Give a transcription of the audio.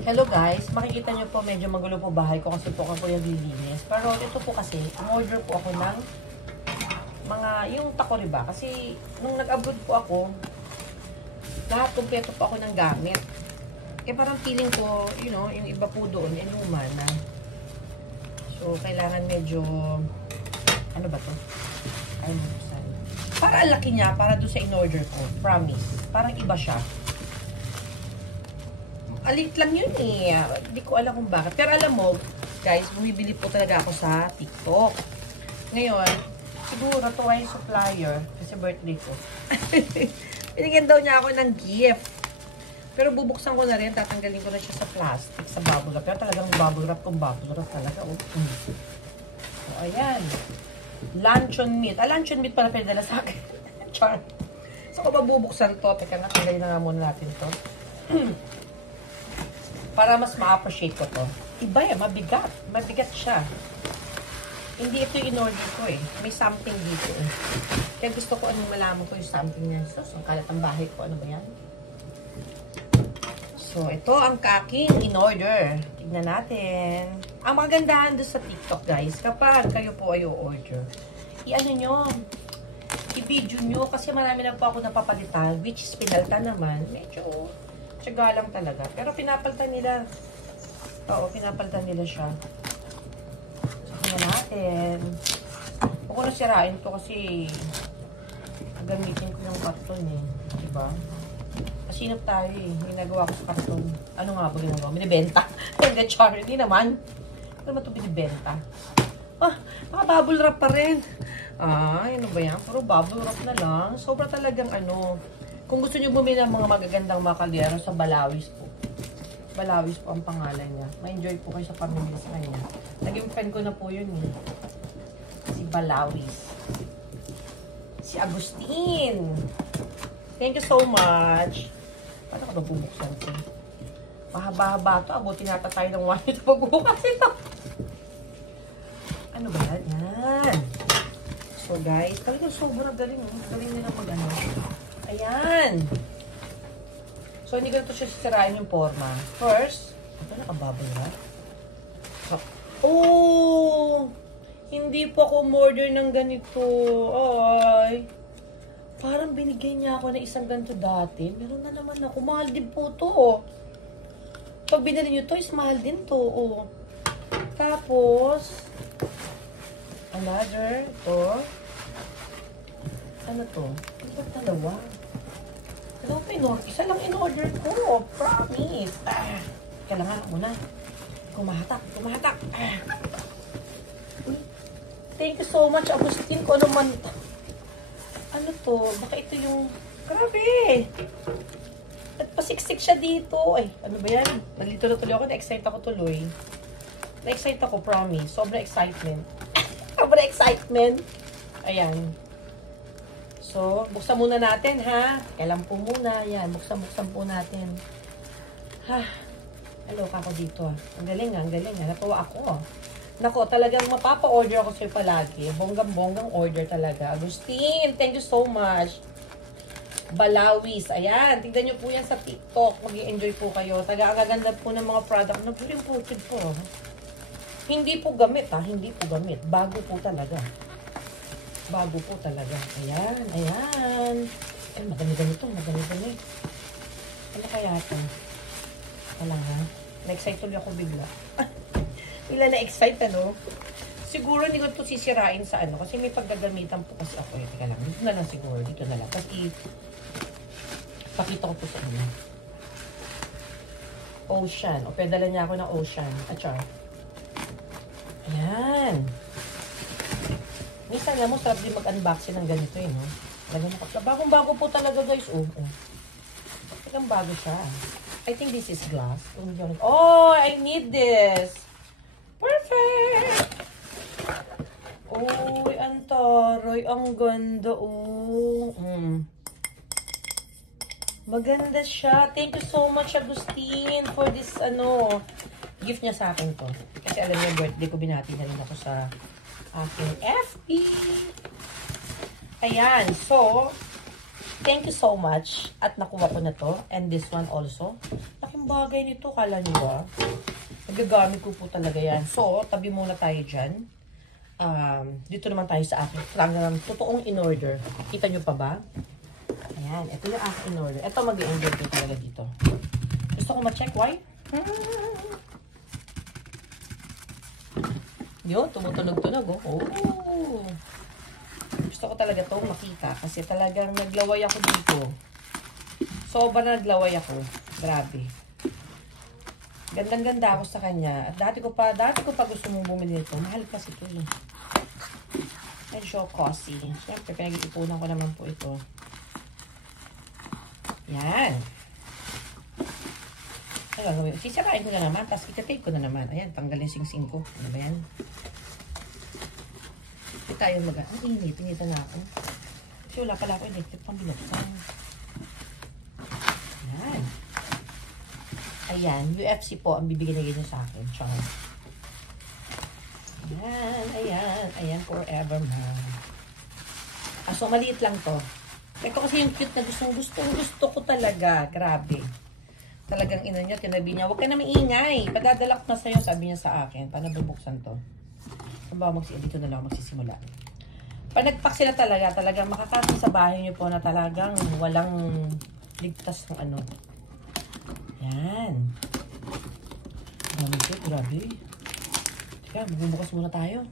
Hello guys, makikita nyo po medyo magulo po bahay ko kasi po ako yung lilinis. Pero ito po kasi, umorder po ako ng mga, yung takoriba. Kasi nung nag-abroad po ako, lahat kumpleto po ako ng gamit. Eh parang feeling ko, you know, yung iba po doon, inuman na. So, kailangan medyo, ano ba to? Ay, para ang laki niya, para doon sa in-order ko. Promise. Parang iba siya. Alit lang yun eh. Hindi ko alam kung bakit. Pero alam mo, guys, bumibili po talaga ako sa TikTok. Ngayon, siguro to ay supplier. Kasi birthday ko. Binigyan daw niya ako ng gift. Pero bubuksan ko na rin. Tatanggalin ko na siya sa plastic, sa bubble wrap. Pero talagang bubble wrap kung bubble wrap talaga. So, ayan. Luncheon meat. Luncheon meat pala pinadala sa akin. Char. So, kung mabubuksan to, teka nga, tanggalin na nga muna natin to. Para mas ma-appreciate ko to. Iba yan, mabigat. Mabigat siya. Hindi ito yung in-order ko eh. May something dito eh. Kaya gusto ko anong malaman ko yung something niya. So, ang kalat ang bahay ko. Ano ba yan? So, ito ang aking in-order. Tignan natin. Ang magandahan doon sa TikTok, guys, kapag kayo po ay order, i-ano nyo, i-video nyo, kasi marami na po ako napapalitan, which is pinalta naman. Medyo tiyaga lang talaga. Pero pinapaltan nila. Oo, pinapaltan nila siya. So, tingnan natin. Huwag ko na sirain to kasi gagamitin ko yung karton eh. Diba? Kasinap tayo eh. May nagawa ko sa karton. Ano nga ba ginagawa? Binibenta. Hindi, char. Hindi naman. Ano naman ito binibenta? Ah, mga bubble wrap pa rin. Ay, ano ba yan? Puro bubble wrap na lang. Sobra talagang ano. Kung gusto nyo bumili ng mga magagandang makaldero sa Balawis po. Balawis po ang pangalan niya. Ma-enjoy po kayo sa pamilya sa kanya. Naging friend ko na po yun eh. Si Balawis. Si Agustin. Thank you so much. Paano ka ba bubuksan ito? Mahaba-haba ito. Abutin nata tayo ng 1 minute pagbukas ito. Ano ba yan? Yan. So guys, talagang sobrang galing. Galing nila mag-ano. Ayan. So, hindi ko ito siya sisirain yung forma. First, ito nakabubble wrap. So, oh! Hindi po ako umorder ng ganito. Ay. Parang binigyan niya ako ng isang ganito dati. Meron na naman ako. Mahal din po ito, oh. Pag binili nyo ito, is mahal din to, oh. Tapos, another, ito. Ano to? Ano ba dalawa? Isa lang in-order ko. Promise. Kailangan muna. Kumahatak. Kumahatak. Thank you so much, Agustin. Kung ano man. Ano to? Baka ito yung... Grabe! Nagpasiksik siya dito. Ay, ano ba yan? Nalito na tuloy ako. Na-excite ako tuloy. Na-excite ako, promise. Sobrang excitement. Sobrang excitement. Ayan. So, buksan muna natin, ha? Kailan po muna. Yan, buksan po natin. Ha? Aloka ako dito, ha? Ang galing, ha? Ang galing, ha? Natuwa ako. Nako, talagang mapapa-order ako sa'yo palagi. Bonggang-bonggang order talaga. Agustin, thank you so much. Balawis. Ayan, tignan nyo po yan sa TikTok. Mag-i-enjoy po kayo. Taga-agaganda po ng mga product na imported po. Hindi po gamit, ha? Hindi po gamit. Bago po talaga. Bago po talaga. Ayan, ayan. Ay, madami-dami ito. Madami-dami. Ano kaya ito? Wala ha? Na-excite tuloy ako bigla. Bigla na-excite, ano? Siguro hindi ko ito sisirain sa ano. Kasi may paggagamitan po kasi ako. Teka lang. Dito na lang siguro. Dito na lang. Kasi pakita ko po sa inyo. Ocean. O, pedala niya ako ng ocean. Achar. Ayan. Minsan nga mo, sarap din mag-unboxing ng ganito eh, no? Bagong-bago po talaga, guys. Oh. Talagang bago siya. I think this is glass. Oh, I need this. Perfect! Oh, ang taray. Ang ganda, oh. Maganda siya. Thank you so much, Agustin, for this, ano, gift niya sa akin to. Kasi alam niyo, birthday ko, binati na rin ako sa aking FB. Ayan. So, Thank you so much. At nakuha ko na to. And this one also. Laking bagay nito. Kala nyo ba? Nagagamit ko po talaga yan. So, tabi muna tayo dyan. Dito naman tayo sa akin. Talagang totoong in-order. Kita nyo pa ba? Ayan. Ito yung aking in-order. Ito mag-i-enjoy ko talaga dito. Gusto ko ma-check. Why? Yun. Tumutunog-tunog. Oh. Gusto ko talaga itong makita. Kasi talagang naglaway ako dito. Sobrang naglaway ako. Grabe. Gandang-ganda ako sa kanya. At dati ko pa gusto mong bumili nito. Mahal kasi ito eh. Medyo cozy. Siyempre, pinag-iipunan ko naman po ito. Yan. Ano, sisirain ko na naman. Tapos itatape ko na naman. Ayan, tanggalin sing-sing ko. Ano ba yan? Hindi tayo ang init. Initan na ako. Kasi wala pala ako electric pang binuksan. Yan. Ayan, UFC po ang bibigyan niya sa akin. Char. Ayan, forever man. So, maliit lang to. Ito kasi yung cute na gusto ko talaga. Grabe. Talagang ina niya, tinabi niya, huwag ka na maingay. Padadala ko na sa'yo, sabi niya sa akin. Paano bubuksan to? Dito na lang magsisimula. Pag nagpak sila talagang makakasya sa bahay niyo po na talagang walang ligtas ng ano. Yan. Dami ito, grabe. Teka, magbubukas muna tayo.